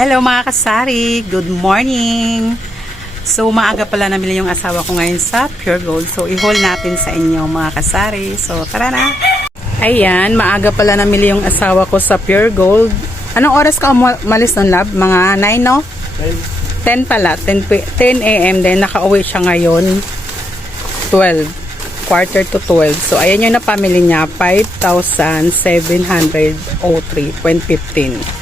Hello mga kasari, good morning. So maaga pala namili yung asawa ko ngayon sa Pure Gold. So i-haul natin sa inyo mga kasari. So tara na. Ayan, maaga pala namili yung asawa ko sa Pure Gold. Anong oras ka umalis nun, love? Mga 9, no? 10 pala, 10 a.m. Then nakauwi siya ngayon 12, quarter to 12. So ayan yung napamili niya, 5,703.15.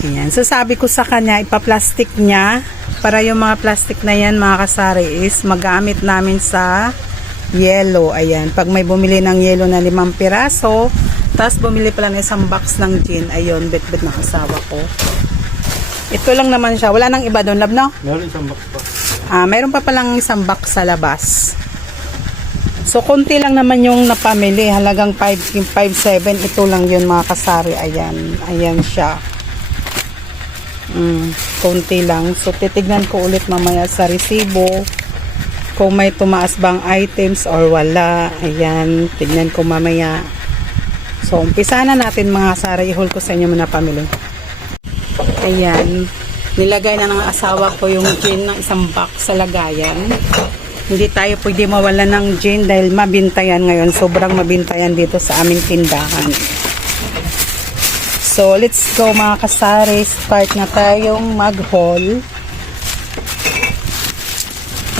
Ayan. So sabi ko sa kanya, ipaplastic niya para yung mga plastic na yan mga kasari is magamit namin sa yellow. Ayan. Pag may bumili ng yellow na 5 piraso, tapos bumili pala ng isang box ng gin, ayun, bit-bit na kasawa ko. Ito lang naman siya. Wala nang iba doon, love, no? Meron isang box pa. Meron pa palang isang box sa labas. So, konti lang naman yung napamili. Halagang 5.7. Ito lang yun mga kasari. Ayan. Ayan siya. Konti lang. So, titignan ko ulit mamaya sa resibo kung may tumaas bang items or wala. Ayan. Tignan ko mamaya. So, umpisa na natin mga kasari. I-haul ko sa inyo muna pamili. Ayan. Nilagay na ng asawa ko yung gin ng isang box sa lagayan. Hindi tayo pwede mawala ng gin dahil mabintayan ngayon. Sobrang mabintayan dito sa aming tindahan. So, let's go mga kasari. Start na tayong mag-haul.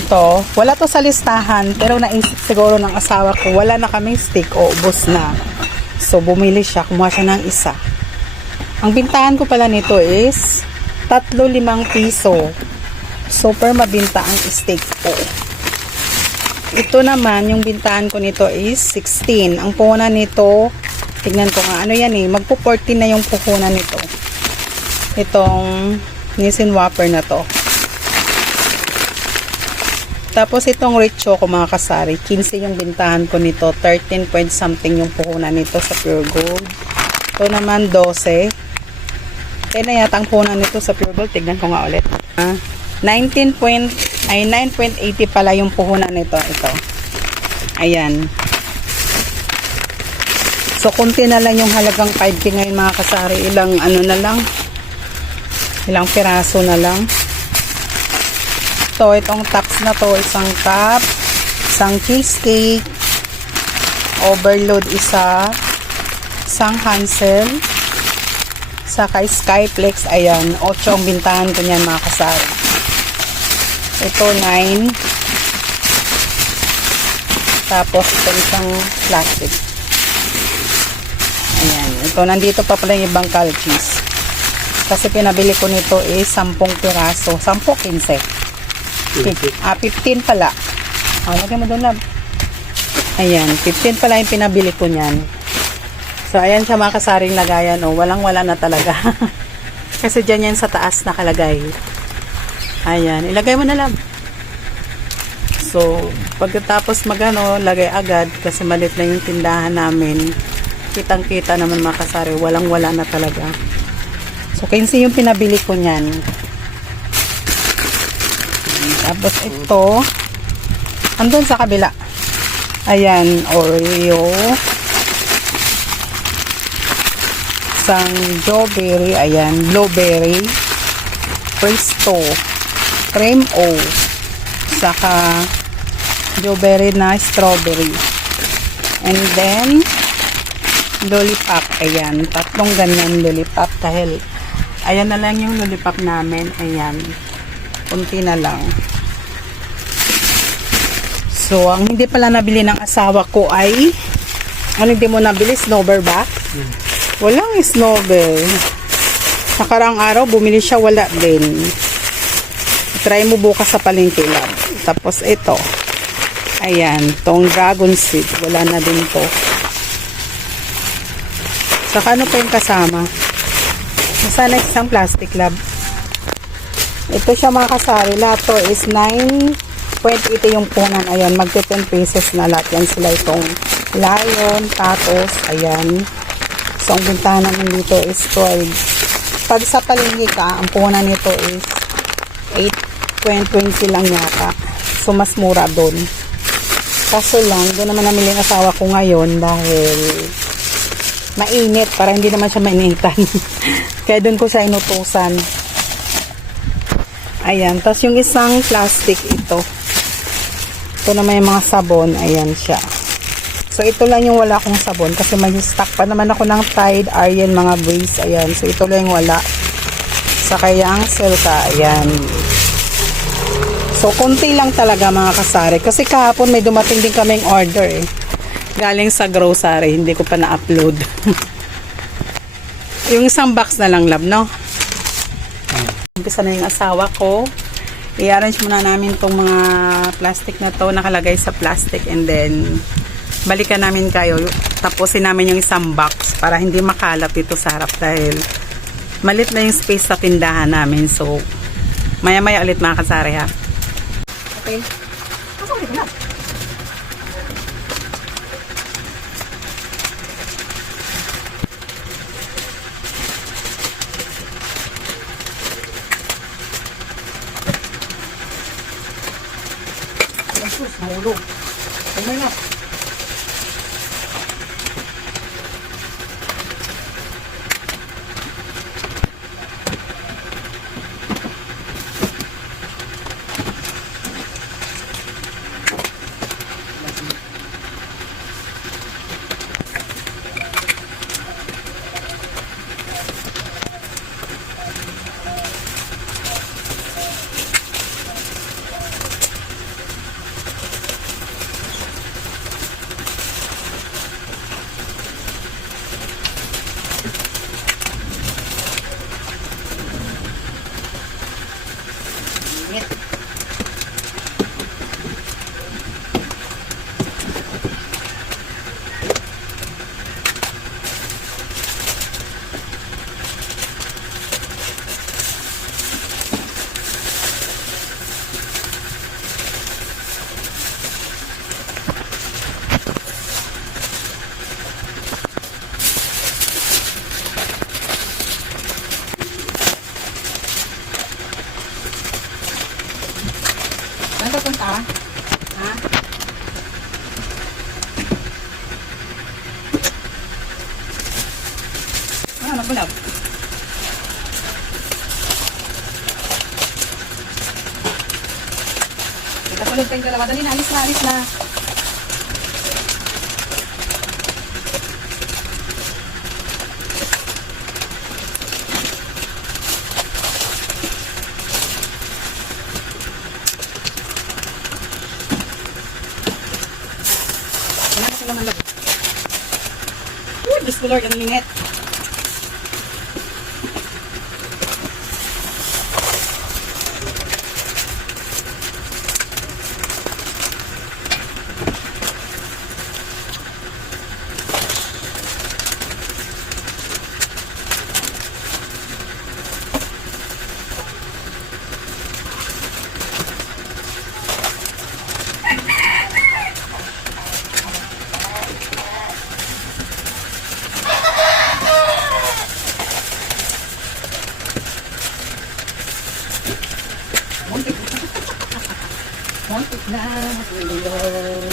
Ito, wala to sa listahan. Pero naisip siguro ng asawa ko, wala na kaming stick o ubos na. So, bumili siya. Kumuha siya ng isa. Ang bintahan ko pala nito is 3-5 piso. Super mabinta ang steak ko. Ito naman, yung bintahan ko nito is 16. Ang puhunan nito, tignan ko nga, ano yan eh, magpo-14 na yung puhunan nito. Itong Nissin Whopper na to. Tapos itong Richo ko mga kasari, 15 yung bintahan ko nito, 13 point something yung puhunan nito sa Pure Gold. Ito naman 12. Kaya na yata ang puhunan nito sa Pure Gold, tignan ko nga ulit. 9.80 pala yung puhunan nito. Ito. Ayan. So, kunti na lang yung halagang 5K ngayon mga kasari. Ilang ano na lang. Ilang piraso na lang. So, itong tops na to. Isang top. Isang cheesecake. Overload isa. Isang Hansel. Saka Skyplex. Ayan. 8 ang bintahan ko niyan mga kasari. Ito 9. Tapos ito isang plastic. Ayan. Ito nandito pa pala yung ibang colored cheese. Kasi pinabili ko nito is 10 piraso. 10, 15. 15 pala. Lagyan mo doon, love. Ayan. 15 pala yung pinabili ko niyan. So ayan siya mga kasaring lagayan. Walang wala na talaga. Kasi dyan yan sa taas nakalagay. Ayan, ilagay mo na lang. So, pagkatapos magano, lagay agad kasi malit na yung tindahan namin. Kitang-kita naman mga kasari, walang-wala na talaga. So, 15 yung pinabili ko niyan. Tapos ito, andun sa kabila. Ayan, Oreo. Isang Jawberry, ayan, Blueberry. Presto. Cream O, saka Jawberry na strawberry, and then lollipop. Ayan, 3 ganyan lollipop dahil ayan na lang yung lollipop namin. Ayan, kunti na lang. So ang hindi pala nabili ng asawa ko ay hindi mo nabili? Snowball ba? Walang snowball. Nakarang araw bumili siya, wala din. Try mo bukas sa palengke lang. Tapos ito. Ayan. Tong dragon seed. Wala na din to. Saka ano pa yung kasama? Masana isang plastic, lab. Ito siya mga kasari. Lahat to is 9.80 yung punan. Ayan. Magti 10 pesos na lahat. Yan sila itong lion, tatos. Ayan. So ang bintahan namin dito is 12. Pag sa palengke ka, ang punan nito is 8.20 lang yata. So, mas mura doon. Kaso lang, doon naman namili ng asawa ko ngayon dahil mainit para hindi naman siya mainitan. Kaya doon ko siya inutusan. Ayan. Tapos yung isang plastic ito. Ito naman yung mga sabon. Ayan siya. So ito lang yung wala akong sabon kasi may stock pa naman ako ng Tide, Ariel, mga Breeze. Ayan. So ito lang yung wala. Saka yung Silka. Ayan. So konti lang talaga mga kasari. Kasi kahapon may dumating din kaming order eh. Galing sa grocery. Hindi ko pa na-upload. Yung isang box na lang, love, no? Umpisa na yung asawa ko. I-arrange muna namin tong mga plastic na to. Nakalagay sa plastic. And then, balikan namin kayo. Tapusin namin yung isang box para hindi makalap ito sa harap. Dahil, malit na yung space sa tindahan namin. So, maya-maya ulit mga kasari, ha? Okay. Pasok ulit na. Mahulog. Tingnan na. Saan ka punta? Ha? Ah, nagulab. Nagulog tayong dalawa. Dali na, alis na, alis na. Diyos ko Lord, ang init. Muntik na matulog.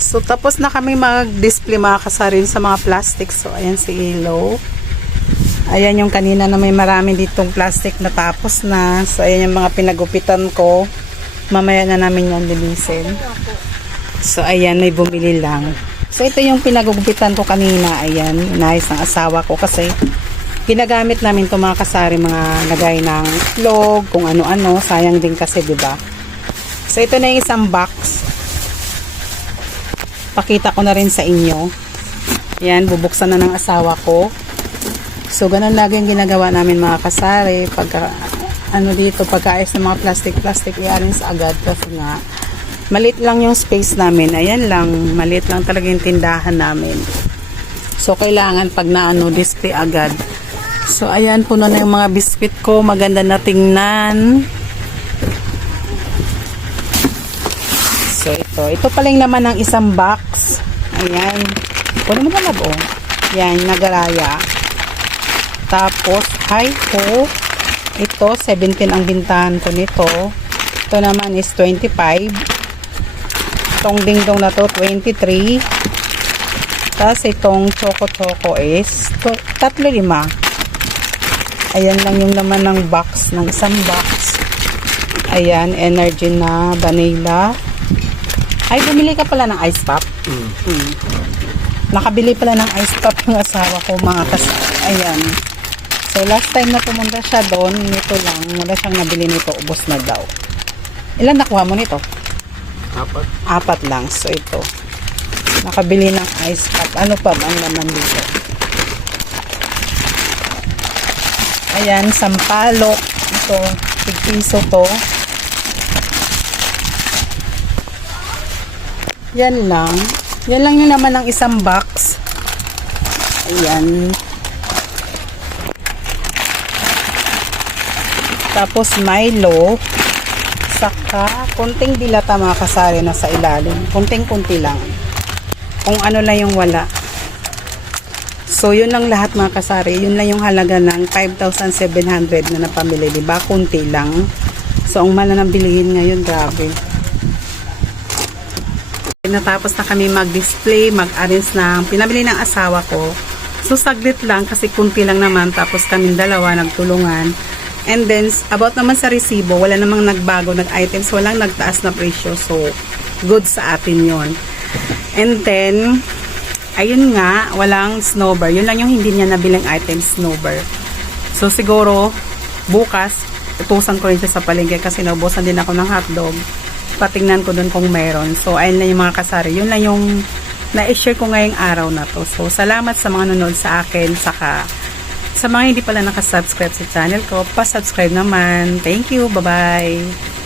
So tapos na kami mag-display mga kasarin sa mga plastic. So ayan si Ilo. Ayan yung kanina na may marami ditong plastic na tapos na. So ayan yung mga pinagupitan ko. Mamaya na namin yan linisin. So ayan, may bumili lang. So ito yung pinagugupitan ko kanina. Ayan, inayos ng asawa ko kasi ginagamit namin itong mga kasari, mga lagay ng itlog, kung ano-ano. Sayang din kasi, diba? So, ito na yung isang box. Pakita ko na rin sa inyo. Yan, bubuksan na ng asawa ko. So, ganun lagi yung ginagawa namin mga kasari. Pagka, dito, pagkaayos ng mga plastic, i-arrange agad. Kasi nga, maliit lang yung space namin. Ayan lang, maliit lang talaga yung tindahan namin. So, kailangan pag display agad. So, ayan, puno na yung mga biscuit ko. Maganda na tingnan. So, ito. Ito paling naman ang isang box. Ayan. Puno mo na labo. Ayan, nagaraya. Tapos, Hi-Ho. Ito, 17 ang bintahan ko nito. Ito naman is 25. Itong dingdong na to, 23. Tapos itong choco-choco is 3-5. Ayan lang yung laman ng box, ng isang box. Ayan, energy na vanilla. Ay, bumili ka pala ng ice pop. Nakabili pala ng ice pop yung asawa ko, mga ayan. So, last time na pumunta siya doon, nito lang. Wala siyang nabili nito, ubos na daw. Ilan nakuha mo nito? 4. 4 lang. So, ito. Nakabili ng ice pop. Ano pa ba ang laman dito? Ayan, sampalok. Ito, tig-piso to. Yan lang. Yan lang yung naman ng isang box. Ayan. Tapos Milo. Saka, kunting dilata mga kasari na sa ilalim. Kunting-kunti lang. Kung ano lang yung wala. So, yun lang lahat mga kasari. Yun lang yung halaga ng 5,700 na napamili. Diba? Kunti lang. So, ang mana ng bilihin ngayon, grabe. Natapos na kami mag-display, mag-arrange na pinabili ng asawa ko. So, saglit lang kasi kunti lang naman. Tapos kaming dalawa nagtulungan. And then, about naman sa resibo, wala namang nagbago, nag-items, walang nagtaas na presyo. So, good sa atin yon. And then, ayun nga, walang snowbird. Yun lang yung hindi niya nabiling items, snowbird. So, siguro, bukas, utusan ko rin siya sa palengke kasi naubusan din ako ng hotdog. Patingnan ko dun kung meron. So, ayun lang yung mga kasari. Yun lang yung na-share ko ngayong araw na to. So, salamat sa mga nanonood sa akin. Saka, sa mga hindi pala nakasubscribe sa channel ko, pa-subscribe naman. Thank you. Bye-bye.